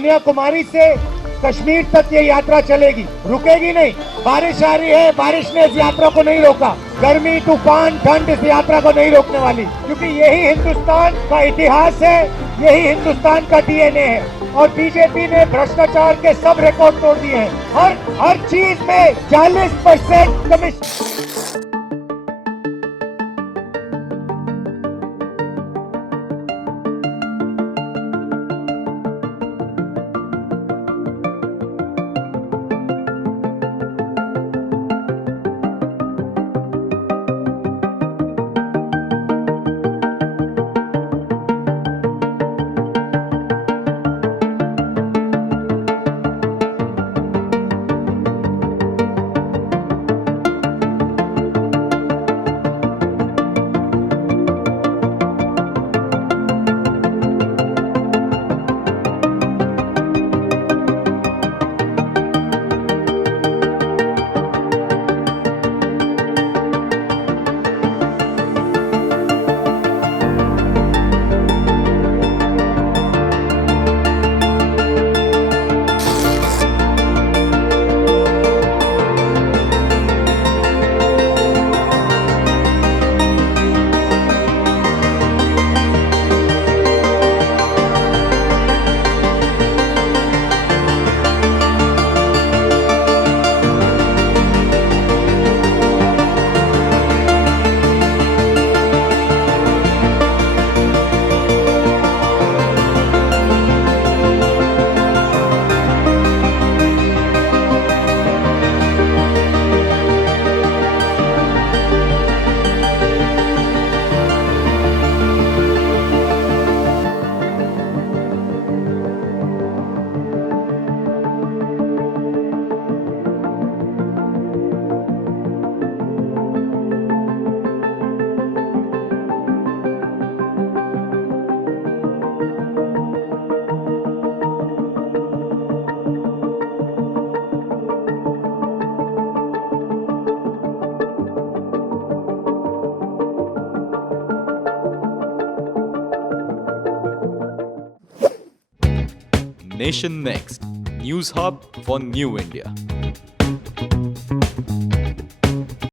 कन्याकुमारी से कश्मीर तक ये यात्रा चलेगी, रुकेगी नहीं। बारिश आ रही है, बारिश ने इस यात्रा को नहीं रोका। गर्मी, तूफान, ठंड इस यात्रा को नहीं रोकने वाली, क्योंकि यही हिंदुस्तान का इतिहास है, यही हिंदुस्तान का डीएनए है। और बीजेपी ने भ्रष्टाचार के सब रिकॉर्ड तोड़ दिए हैं। हर चीज में 40% commission. Nation Next, News Hub for New India.